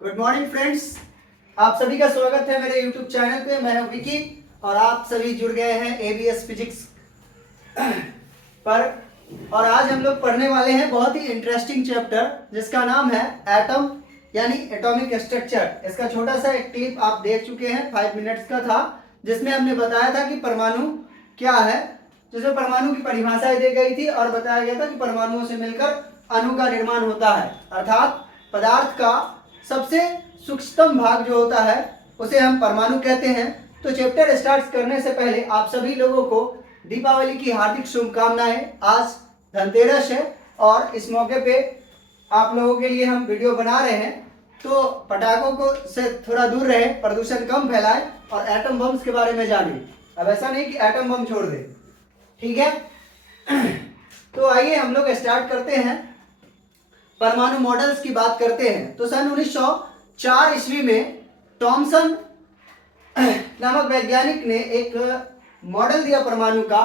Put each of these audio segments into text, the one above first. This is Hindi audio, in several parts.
गुड मॉर्निंग फ्रेंड्स, आप सभी का स्वागत है मेरे यूट्यूब चैनल पे। मैं हूं विकी और आप सभी जुड़ गए हैं एबीएस फिजिक्स पर। और आज हम लोग पढ़ने वाले हैं बहुत ही इंटरेस्टिंग चैप्टर जिसका नाम है एटम यानी एटॉमिक स्ट्रक्चर। इसका छोटा सा एक क्लिप आप देख चुके हैं, 5 मिनट्स का था, जिसमें हमने बताया था कि परमाणु क्या है, जिसमें परमाणु की परिभाषा दी गई थी और बताया गया था कि परमाणुओं से मिलकर अणु का निर्माण होता है, अर्थात पदार्थ का सबसे सूक्ष्मतम भाग जो होता है उसे हम परमाणु कहते हैं। तो चैप्टर स्टार्ट करने से पहले आप सभी लोगों को दीपावली की हार्दिक शुभकामनाएं। आज धनतेरस है और इस मौके पे आप लोगों के लिए हम वीडियो बना रहे हैं, तो पटाखों को से थोड़ा दूर रहे, प्रदूषण कम फैलाए और एटम बम्स के बारे में जानिए। अब ऐसा नहीं कि एटम बम छोड़ दे, ठीक है। तो आइए हम लोग स्टार्ट करते हैं, परमाणु मॉडल्स की बात करते हैं। तो सन 1904 ईस्वी में थॉमसन नामक वैज्ञानिक ने एक मॉडल दिया परमाणु का,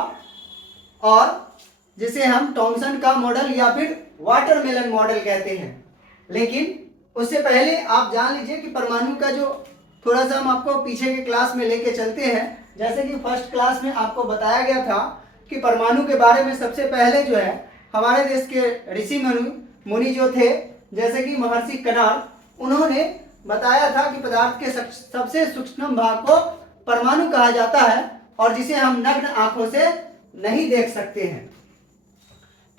और जिसे हम थॉमसन का मॉडल या फिर वाटरमेलन मॉडल कहते हैं। लेकिन उससे पहले आप जान लीजिए कि परमाणु का जो थोड़ा सा हम आपको पीछे के क्लास में लेके चलते हैं। जैसे कि फर्स्ट क्लास में आपको बताया गया था कि परमाणु के बारे में सबसे पहले जो है हमारे देश के ऋषि मुनि जो थे, जैसे कि महर्षि कणाद, उन्होंने बताया था कि पदार्थ के सबसे सूक्ष्म भाग को परमाणु कहा जाता है और जिसे हम नग्न आंखों से नहीं देख सकते हैं,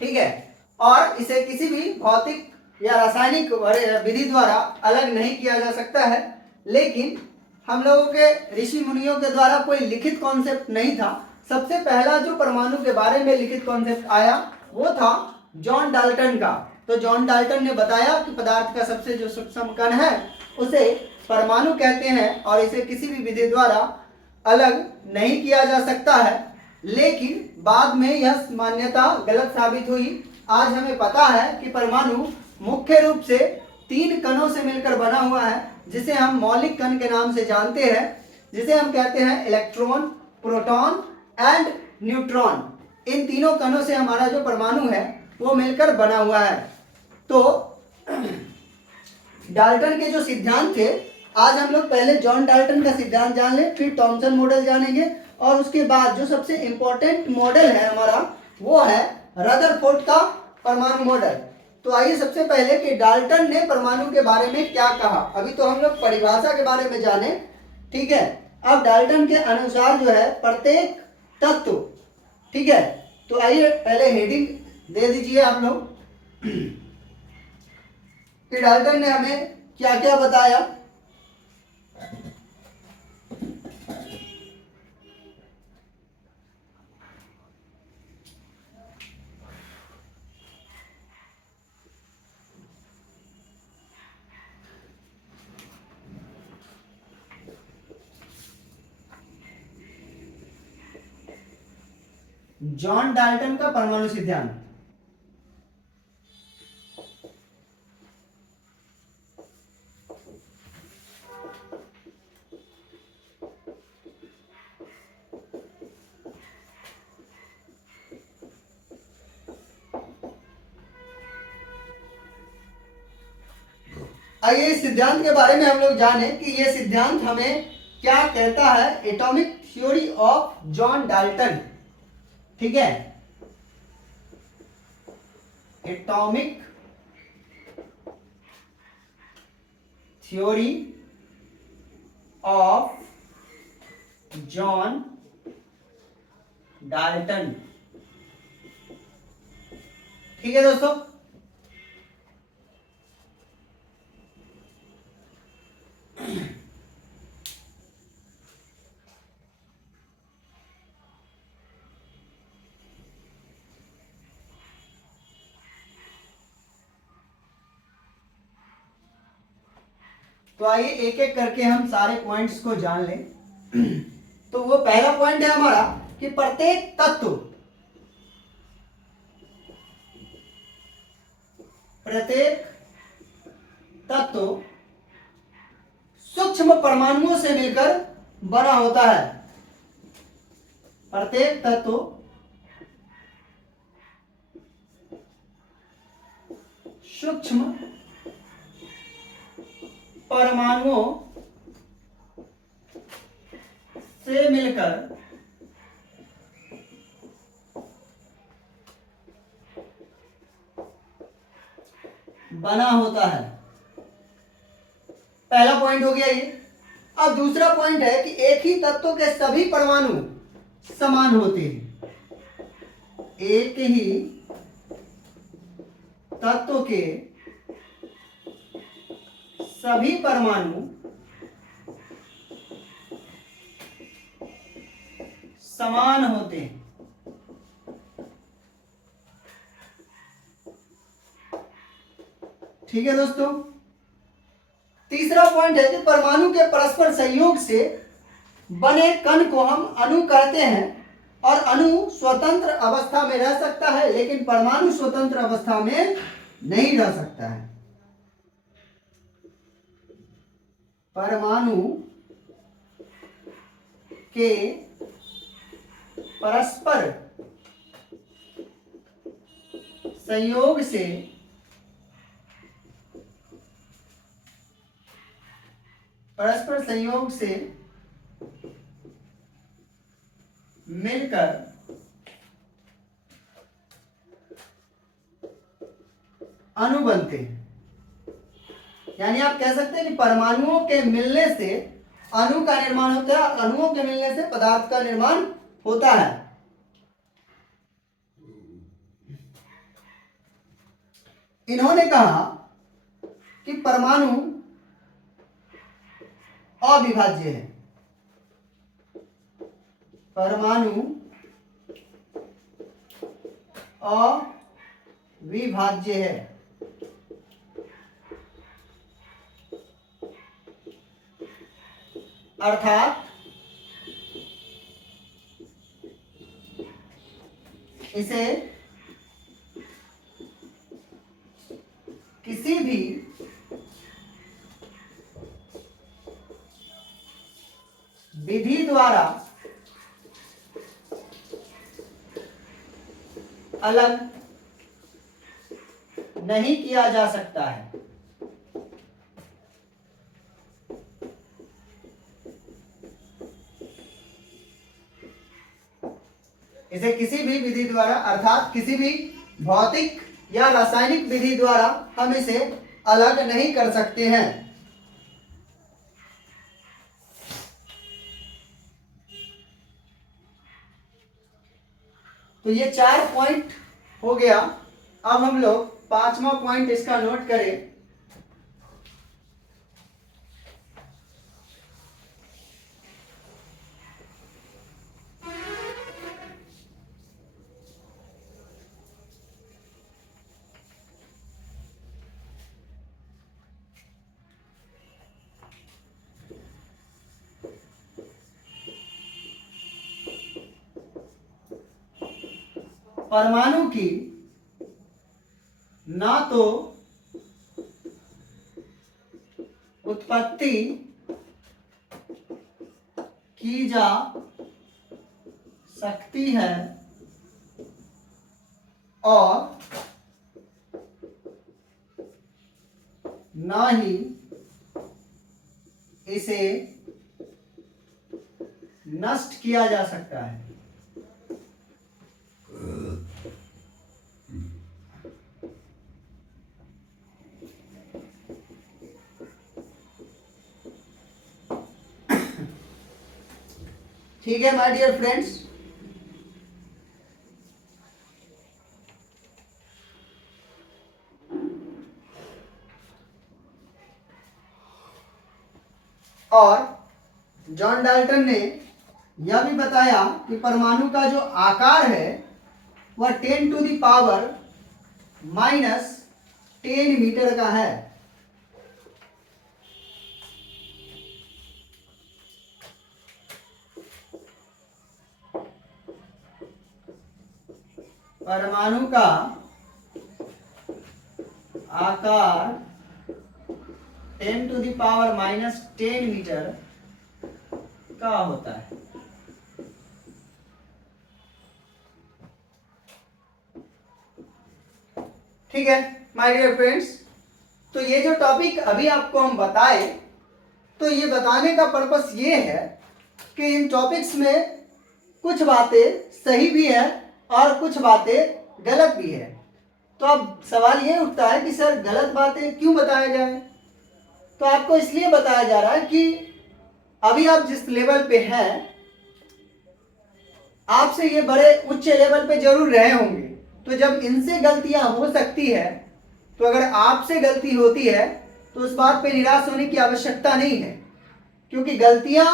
ठीक है। और इसे किसी भी भौतिक या रासायनिक विधि द्वारा अलग नहीं किया जा सकता है। लेकिन हम लोगों के ऋषि मुनियों के द्वारा कोई लिखित कॉन्सेप्ट नहीं था। सबसे पहला जो परमाणु के बारे में लिखित कॉन्सेप्ट आया वो था जॉन डाल्टन का। तो जॉन डाल्टन ने बताया कि पदार्थ का सबसे जो सूक्ष्म कण है उसे परमाणु कहते हैं और इसे किसी भी विधि द्वारा अलग नहीं किया जा सकता है। लेकिन बाद में यह मान्यता गलत साबित हुई। आज हमें पता है कि परमाणु मुख्य रूप से 3 कणों से मिलकर बना हुआ है, जिसे हम मौलिक कण के नाम से जानते हैं, जिसे हम कहते हैं इलेक्ट्रॉन, प्रोटॉन एंड न्यूट्रॉन। इन तीनों कणों से हमारा जो परमाणु है वो मिलकर बना हुआ है। तो डाल्टन के जो सिद्धांत थे, आज हम लोग पहले जॉन डाल्टन का सिद्धांत जान लें, फिर थॉमसन मॉडल जानेंगे और उसके बाद जो सबसे इंपॉर्टेंट मॉडल है हमारा वो है रदरफोर्ड का परमाणु मॉडल। तो आइए सबसे पहले कि डाल्टन ने परमाणु के बारे में क्या कहा। अभी तो हम लोग परिभाषा के बारे में जाने, ठीक है। अब डाल्टन के अनुसार जो है प्रत्येक तत्व, ठीक है। तो आइए पहले हेडिंग दे दीजिए आप लोग कि डाल्टन ने हमें क्या क्या बताया। जॉन डाल्टन का परमाणु सिद्धांत। आइए इस सिद्धांत के बारे में हम लोग जाने कि यह सिद्धांत हमें क्या कहता है। Atomic theory of John Dalton, ठीक है। Atomic theory of John Dalton, ठीक है दोस्तों। तो आइए एक एक करके हम सारे पॉइंट्स को जान लें। तो वो पहला पॉइंट है हमारा कि प्रत्येक तत्व सूक्ष्म परमाणुओं से मिलकर बना होता है। प्रत्येक तत्व सूक्ष्म परमाणुओं से मिलकर बना होता है। पहला पॉइंट हो गया ये। अब दूसरा पॉइंट है कि एक ही तत्व के सभी परमाणु समान होते हैं। एक ही तत्व के सभी परमाणु समान होते हैं। ठीक है दोस्तों। तीसरा पॉइंट है कि परमाणु के परस्पर संयोग से बने कण को हम अणु कहते हैं और अणु स्वतंत्र अवस्था में रह सकता है, लेकिन परमाणु स्वतंत्र अवस्था में नहीं रह सकता है। परमाणु के परस्पर संयोग से मिलकर अणु बनते हैं। यानी आप कह सकते हैं कि परमाणुओं के मिलने से अणु का निर्माण होता है, अणुओं के मिलने से पदार्थ का निर्माण होता है। इन्होंने कहा कि परमाणु अविभाज्य है। परमाणु अविभाज्य है। अर्थात इसे किसी भी विधि द्वारा अलग नहीं किया जा सकता है। इसे किसी भी विधि द्वारा अर्थात किसी भी भौतिक या रासायनिक विधि द्वारा हम इसे अलग नहीं कर सकते हैं। तो ये 4 पॉइंट हो गया। अब हम लोग 5वां पॉइंट इसका नोट करें। परमाणु की ना तो उत्पत्ति की जा सकती है और ना ही इसे नष्ट किया जा सकता है। ठीक है माय डियर फ्रेंड्स। और जॉन डाल्टन ने यह भी बताया कि परमाणु का जो आकार है वह 10 टू द पावर -10 मीटर का है। परमाणु का आकार 10 टू द पावर -10 मीटर का होता है। ठीक है माय डियर फ्रेंड्स। तो ये जो टॉपिक अभी आपको हम बताए, तो ये बताने का पर्पस ये है कि इन टॉपिक्स में कुछ बातें सही भी है और कुछ बातें गलत भी है। तो अब सवाल ये उठता है कि सर गलत बातें क्यों बताया जाए? तो आपको इसलिए बताया जा रहा है कि अभी आप जिस लेवल पे हैं, आपसे ये बड़े उच्च लेवल पे जरूर रहे होंगे। तो जब इनसे गलतियां हो सकती है, तो अगर आपसे गलती होती है तो उस बात पे निराश होने की आवश्यकता नहीं है, क्योंकि गलतियां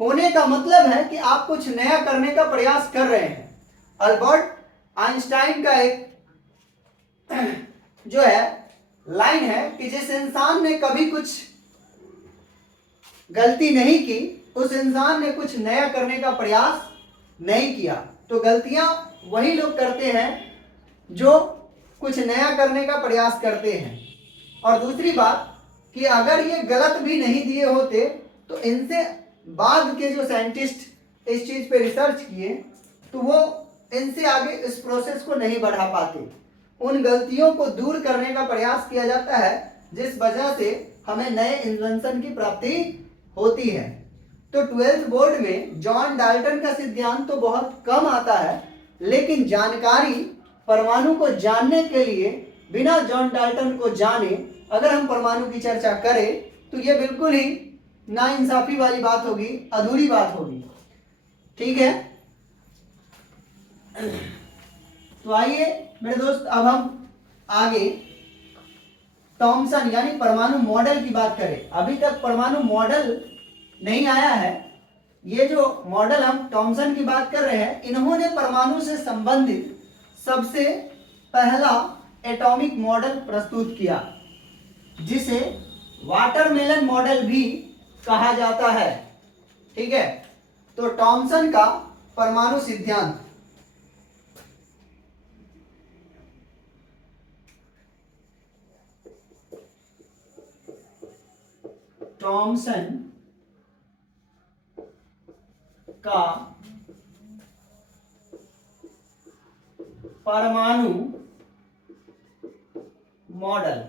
होने का मतलब है कि आप कुछ नया करने का प्रयास कर रहे हैं। अल्बर्ट आइंस्टाइन का एक जो है लाइन है कि जिस इंसान ने कभी कुछ गलती नहीं की, उस इंसान ने कुछ नया करने का प्रयास नहीं किया। तो गलतियां वही लोग करते हैं जो कुछ नया करने का प्रयास करते हैं। और दूसरी बात कि अगर ये गलत भी नहीं दिए होते तो इनसे बाद के जो साइंटिस्ट इस चीज पे रिसर्च किए, तो वो इनसे आगे इस प्रोसेस को नहीं बढ़ा पाते। उन गलतियों को दूर करने का प्रयास किया जाता है, जिस वजह से हमें नए इन्वेंशन की प्राप्ति होती है। तो 12th बोर्ड में जॉन डाल्टन का सिद्धांत तो बहुत कम आता है, लेकिन जानकारी परमाणु को जानने के लिए बिना जॉन डाल्टन को जाने अगर हम परमाणु की चर्चा करें तो ये बिल्कुल ही नाइंसाफी वाली बात होगी, अधूरी बात होगी। ठीक है, तो आइए मेरे दोस्त, अब हम आगे थॉमसन यानी परमाणु मॉडल की बात करें। अभी तक परमाणु मॉडल नहीं आया है। ये जो मॉडल हम थॉमसन की बात कर रहे हैं, इन्होंने परमाणु से संबंधित सबसे पहला एटॉमिक मॉडल प्रस्तुत किया, जिसे वाटरमेलन मॉडल भी कहा जाता है। ठीक है, तो थॉमसन का परमाणु सिद्धांत, थॉमसन का परमाणु model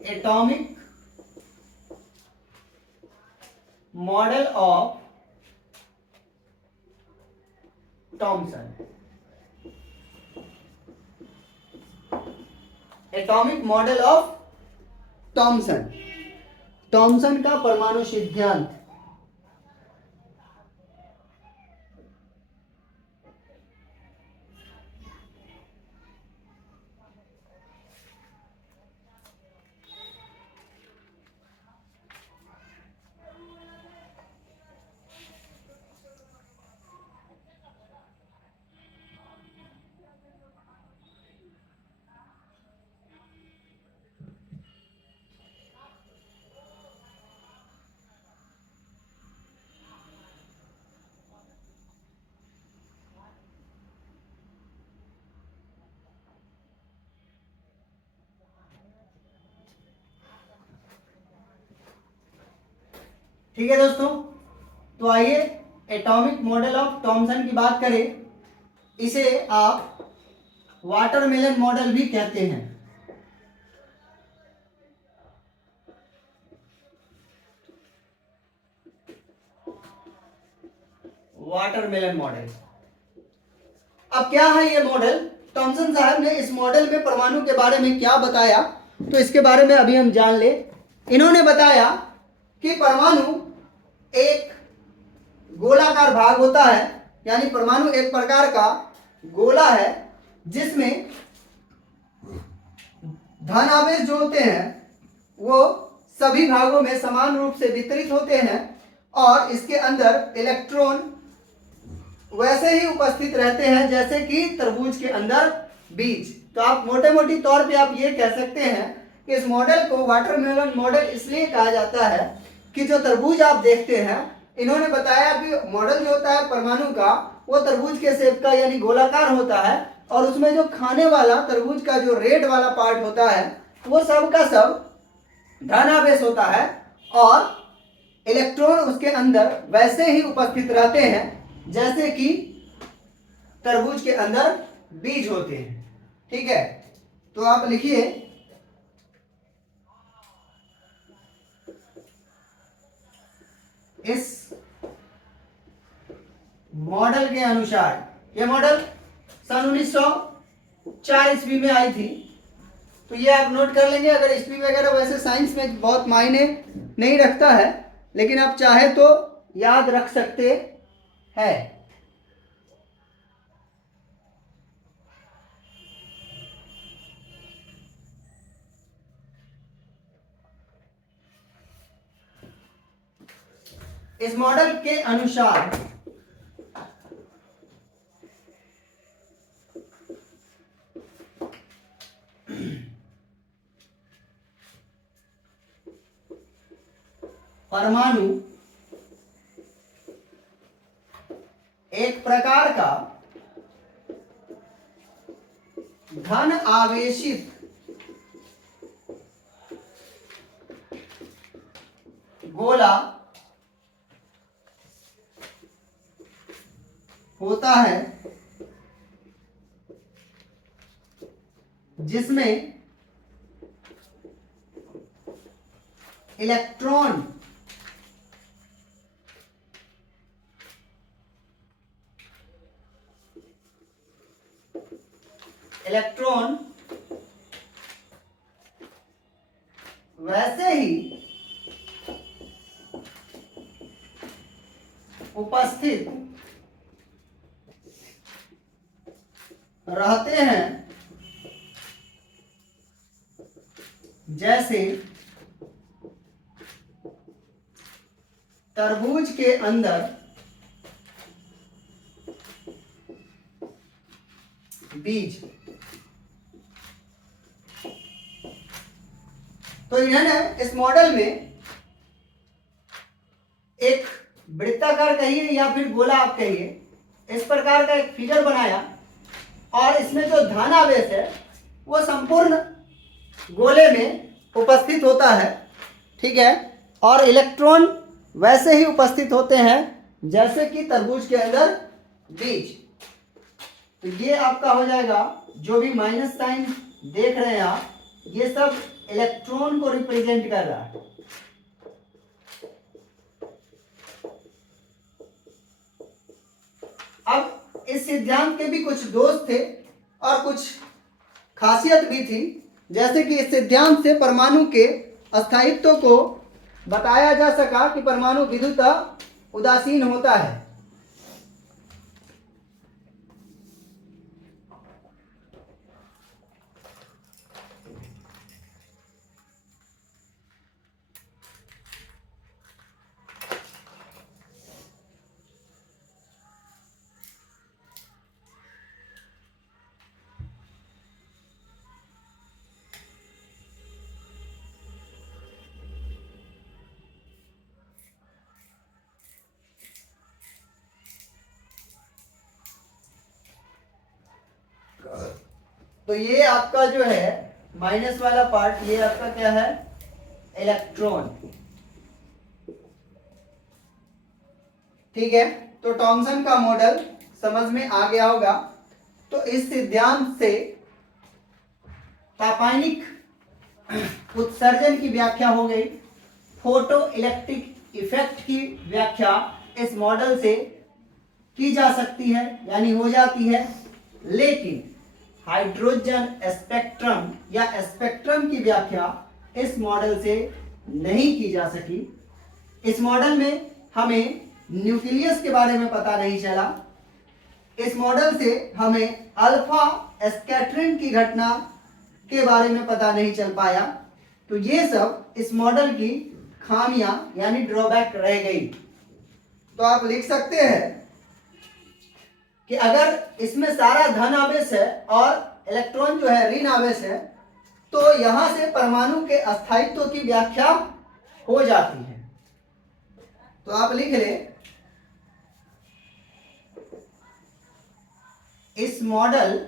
atomic model of Thomson, atomic model of Thomson, Thomson का परमाणु सिद्धांत। ठीक है दोस्तों, तो आइए एटॉमिक मॉडल ऑफ थॉमसन की बात करें। इसे आप वाटरमेलन मॉडल भी कहते हैं। वाटरमेलन मॉडल, अब क्या है ये मॉडल? थॉमसन साहब ने इस मॉडल में परमाणु के बारे में क्या बताया, तो इसके बारे में अभी हम जान ले। इन्होंने बताया कि परमाणु एक गोलाकार भाग होता है, यानी परमाणु एक प्रकार का गोला है जिसमें धन आवेश जो होते हैं वो सभी भागों में समान रूप से वितरित होते हैं और इसके अंदर इलेक्ट्रॉन वैसे ही उपस्थित रहते हैं जैसे कि तरबूज के अंदर बीज। तो आप मोटे मोटी तौर पे आप ये कह सकते हैं कि इस मॉडल को वाटरमेलन मॉडल इसलिए कहा जाता है कि जो तरबूज आप देखते हैं, इन्होंने बताया कि मॉडल जो होता है परमाणु का वो तरबूज के शेप का यानी गोलाकार होता है, और उसमें जो खाने वाला तरबूज का जो रेड वाला पार्ट होता है वो सब का सब धनावेश होता है और इलेक्ट्रॉन उसके अंदर वैसे ही उपस्थित रहते हैं जैसे कि तरबूज के अंदर बीज होते हैं। ठीक है, तो आप लिखिए इस मॉडल के अनुसार, यह मॉडल सन 1904 ईस्वी में आई थी, तो ये आप नोट कर लेंगे। अगर ईस्वी वगैरह वैसे साइंस में बहुत मायने नहीं रखता है, लेकिन आप चाहे तो याद रख सकते हैं। इस मॉडल के अनुसार परमाणु एक प्रकार का धन आवेशित गोला होता है जिसमें इलेक्ट्रॉन वैसे ही उपस्थित रहते हैं जैसे तरबूज के अंदर बीज। तो इन्होंने इस मॉडल में एक वृत्ताकार कहिए या फिर गोला आप कहिए, इस प्रकार का एक फिगर बनाया और इसमें जो धन आवेश है वो संपूर्ण गोले में उपस्थित होता है। ठीक है, और इलेक्ट्रॉन वैसे ही उपस्थित होते हैं जैसे कि तरबूज के अंदर बीज। तो ये आपका हो जाएगा, जो भी माइनस साइन देख रहे हैं आप, ये सब इलेक्ट्रॉन को रिप्रेजेंट कर रहा है। अब इस सिद्धांत के भी कुछ दोष थे और कुछ खासियत भी थी, जैसे कि इस सिद्धांत से परमाणु के अस्थायित्व को बताया जा सका कि परमाणु विद्युतः उदासीन होता है। तो ये आपका जो है माइनस वाला पार्ट, ये आपका क्या है, इलेक्ट्रॉन। ठीक है, तो थॉमसन का मॉडल समझ में आ गया होगा। तो इस सिद्धांत से तापानिक उत्सर्जन की व्याख्या हो गई, फोटो इलेक्ट्रिक इफेक्ट की व्याख्या इस मॉडल से की जा सकती है, यानी हो जाती है। लेकिन हाइड्रोजन स्पेक्ट्रम या स्पेक्ट्रम की व्याख्या इस मॉडल से नहीं की जा सकी। इस मॉडल में हमें न्यूक्लियस के बारे में पता नहीं चला। इस मॉडल से हमें अल्फा स्कैटरिंग की घटना के बारे में पता नहीं चल पाया। तो ये सब इस मॉडल की खामियां यानी ड्रॉबैक रह गई। तो आप लिख सकते हैं कि अगर इसमें सारा धन आवेश है और इलेक्ट्रॉन जो है ऋण आवेश है, तो यहां से परमाणु के अस्थायित्व की व्याख्या हो जाती है। तो आप लिख लें, इस मॉडल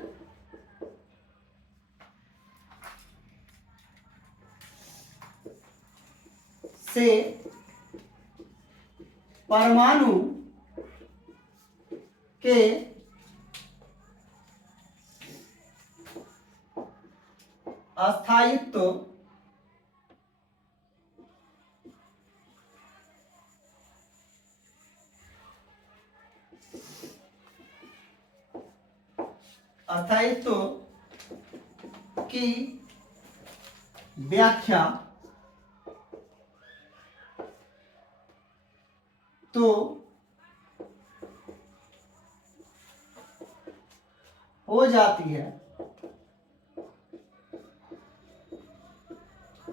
से परमाणु के अस्थायित्व की व्याख्या तो हो जाती है,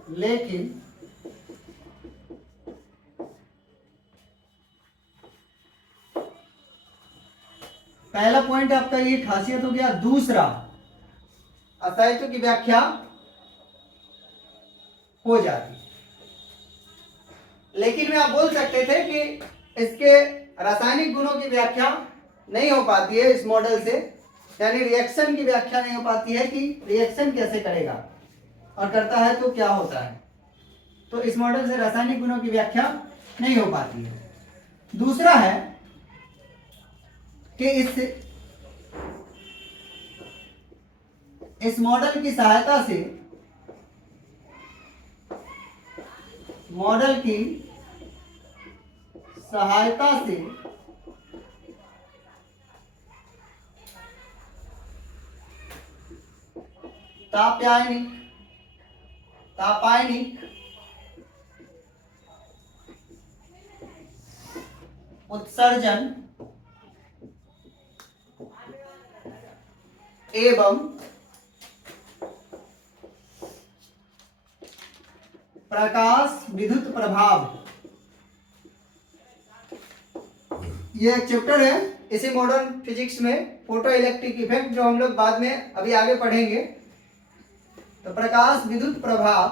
लेकिन पहला पॉइंट आपका ये खासियत हो गया। दूसरा, अस्थायित्व की व्याख्या हो जाती, लेकिन में आप बोल सकते थे कि इसके रासायनिक गुणों की व्याख्या नहीं हो पाती है इस मॉडल से, यानी रिएक्शन की व्याख्या नहीं हो पाती है कि रिएक्शन कैसे करेगा और करता है तो क्या होता है। तो इस मॉडल से रासायनिक गुणों की व्याख्या नहीं हो पाती है। दूसरा है कि इस मॉडल की सहायता से तापायनिक उत्सर्जन एवं प्रकाश विद्युत प्रभाव, ये एक चैप्टर है इसी मॉडर्न फिजिक्स में, फोटो इलेक्ट्रिक इफेक्ट, जो हम लोग बाद में अभी आगे पढ़ेंगे। तो प्रकाश विद्युत प्रभाव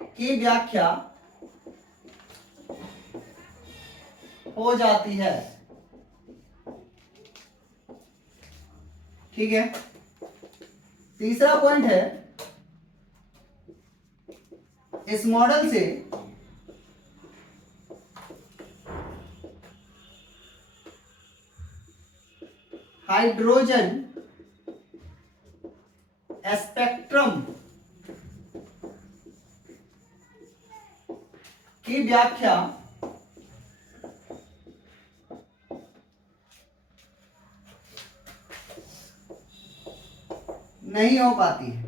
की व्याख्या हो जाती है। ठीक है। तीसरा पॉइंट है, इस मॉडल से हाइड्रोजन स्पेक्ट्रम की व्याख्या नहीं हो पाती है।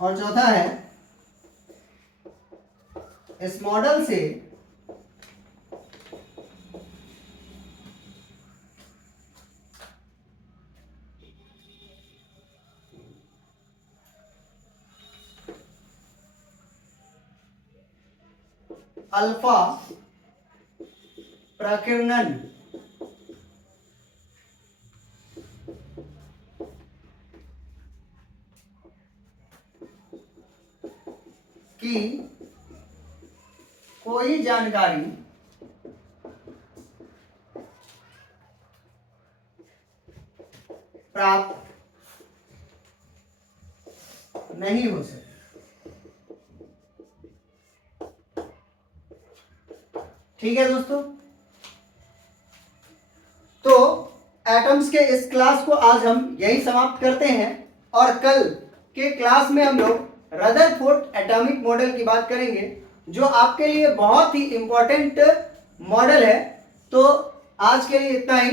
और चौथा है, इस मॉडल से अल्फा प्रकीर्णन की कोई जानकारी प्राप्त नहीं हो सकती। ठीक है दोस्तों, तो एटम्स के इस क्लास को आज हम यही समाप्त करते हैं और कल के क्लास में हम लोग रदरफोर्ड एटॉमिक मॉडल की बात करेंगे, जो आपके लिए बहुत ही इंपॉर्टेंट मॉडल है। तो आज के लिए इतना ही।